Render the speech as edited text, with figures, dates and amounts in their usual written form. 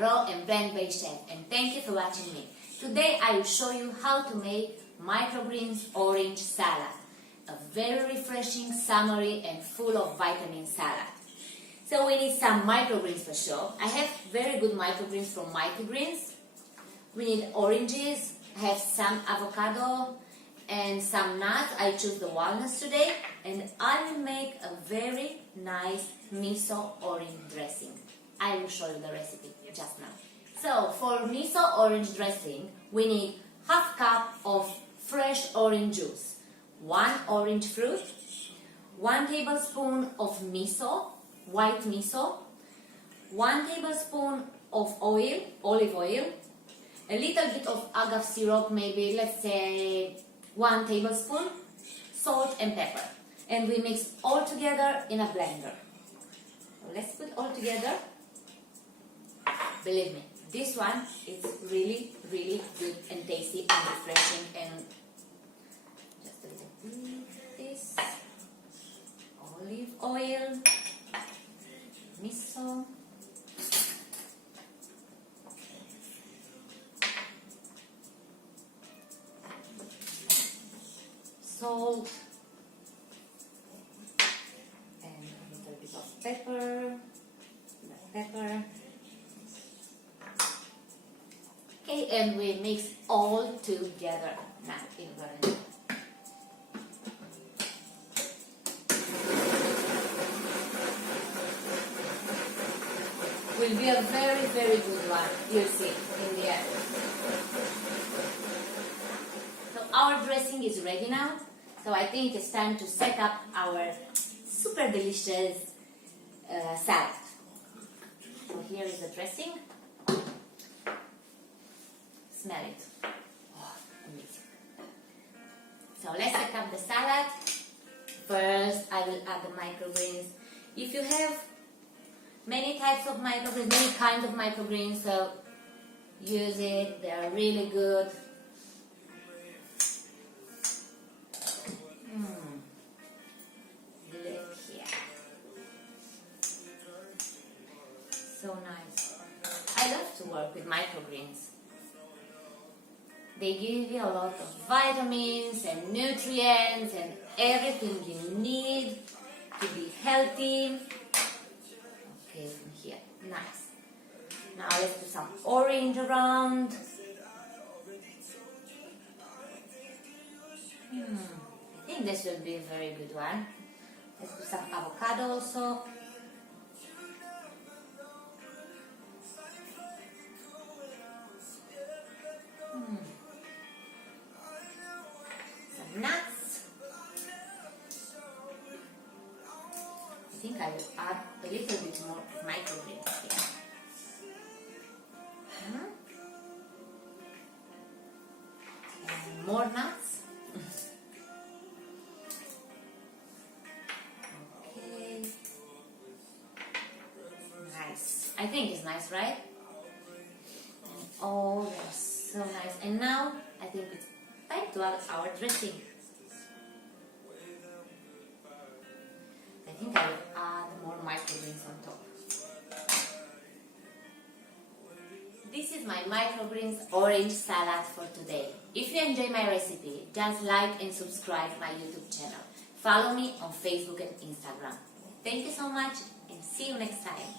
raw and plant-based chef, and thank you for watching me. Today I will show you how to make Microgreens Orange Salad, a very refreshing, summery and full of vitamin salad. So we need some microgreens for sure. I have very good microgreens from Microgreens. We need oranges, I have some avocado and some nuts. I choose the walnuts today, and I will make a very nice miso orange dressing. I will show you the recipe just now. So for miso orange dressing, we need half cup of fresh orange juice, 1 orange fruit, 1 tablespoon of miso, white miso, 1 tablespoon of oil, olive oil, a little bit of agave syrup, maybe let's say 1 tablespoon, salt and pepper. And we mix all together in a blender. So let's put all together. Believe me, this one is really, really good and tasty and refreshing. And just a little bit of this. Olive oil, miso, salt, and a little bit of pepper, black pepper. Okay, and we mix all together. Now, in blender. Will be a very, very good one. You'll see in the end. So our dressing is ready now. So I think it's time to set up our super delicious salad. So here is the dressing. Smell it. Oh, amazing. So let's set up the salad. First, I will add the microgreens. If you have many types of microgreens, many kinds of microgreens, so use it. They are really good. Look here. So nice. I love to work with microgreens. They give you a lot of vitamins and nutrients and everything you need to be healthy. Okay, from here. Nice. Now let's do some orange around. I think this will be a very good one. Let's do some avocado also. Some nuts. I think I will add a little bit more microgreens here. And more nuts. Okay. Nice. I think it's nice, right? Oh, they're so nice. And now I think it's time to add our dressing. I think I will add more microgreens on top. This is my microgreens orange salad for today. If you enjoy my recipe, just like and subscribe my YouTube channel. Follow me on Facebook and Instagram. Thank you so much and see you next time.